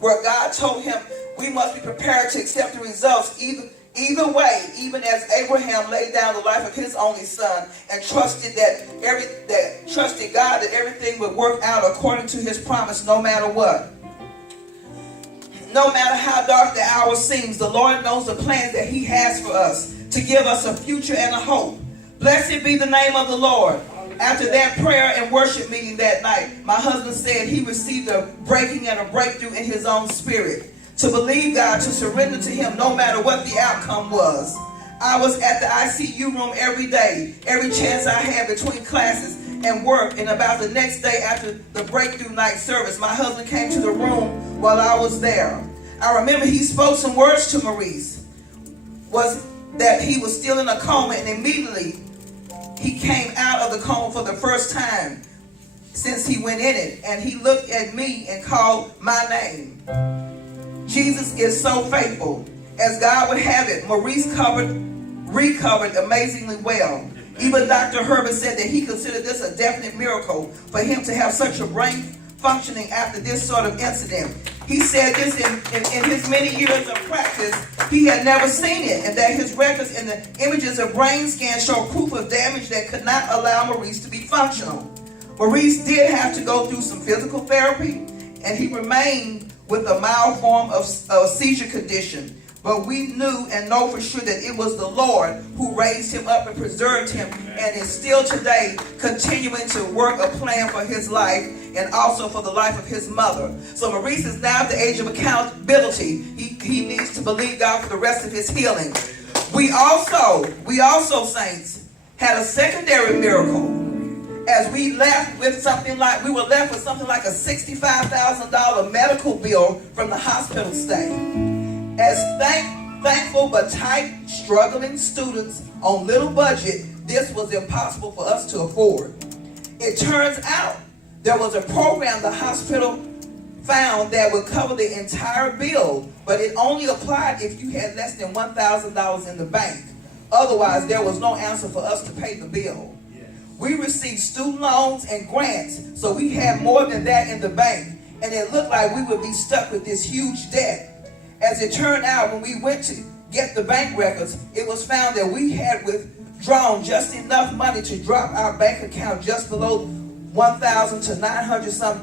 where God told him we must be prepared to accept the results either way, even as Abraham laid down the life of his only son and trusted God that everything would work out according to his promise, no matter what. No matter how dark the hour seems, the Lord knows the plans that he has for us to give us a future and a hope. Blessed be the name of the Lord. After that prayer and worship meeting that night, my husband said he received a breaking and a breakthrough in his own spirit to believe God, to surrender to him no matter what the outcome was. I was at the ICU room every day, every chance I had between classes and work, and about the next day after the breakthrough night service, my husband came to the room while I was there. I remember he spoke some words to Maurice, was that he was still in a coma, and immediately he came out of the coma for the first time since he went in it, and he looked at me and called my name. Jesus is so faithful. As God would have it, Maurice recovered amazingly well. Even Dr. Herbert said that he considered this a definite miracle for him to have such a brain functioning after this sort of incident. He said this in his many years of practice, he had never seen it, and that his records and the images of brain scans show proof of damage that could not allow Maurice to be functional. Maurice did have to go through some physical therapy, and he remained with a mild form of seizure condition. But we knew and know for sure that it was the Lord who raised him up and preserved him, and is still today continuing to work a plan for his life and also for the life of his mother. So Maurice is now at the age of accountability. He needs to believe God for the rest of his healing. We also, saints, had a secondary miracle. As we were left with something like a $65,000 medical bill from the hospital stay. As thankful but tight, struggling students on little budget, this was impossible for us to afford. It turns out there was a program the hospital found that would cover the entire bill, but it only applied if you had less than $1,000 in the bank. Otherwise, there was no answer for us to pay the bill. We received student loans and grants, so we had more than that in the bank, and it looked like we would be stuck with this huge debt. As it turned out, when we went to get the bank records, it was found that we had withdrawn just enough money to drop our bank account just below $1,000 to $900 some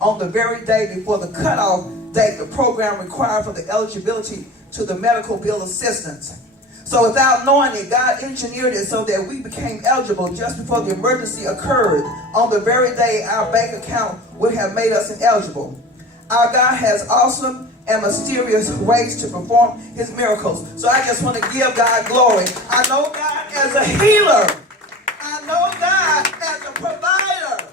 on the very day before the cutoff date the program required for the eligibility to the medical bill assistance. So without knowing it, God engineered it so that we became eligible just before the emergency occurred on the very day our bank account would have made us ineligible. Our God has awesome and mysterious ways to perform his miracles. So I just want to give God glory. I know God as a healer. I know God as a provider.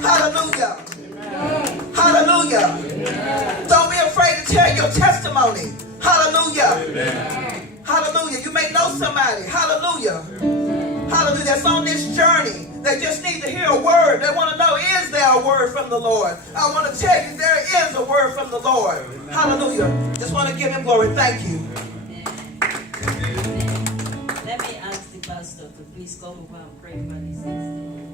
Hallelujah. Amen. Hallelujah. Amen. Don't be afraid to tell your testimony. Hallelujah. Amen. Hallelujah. You may know somebody. Hallelujah. Amen. Hallelujah. That's on this journey. They just need to hear a word. They want to know, is there a word from the Lord? I want to tell you, there is a word from the Lord. Amen. Hallelujah. Just want to give him glory. Thank you. Let me ask the pastor to please come over and pray for this.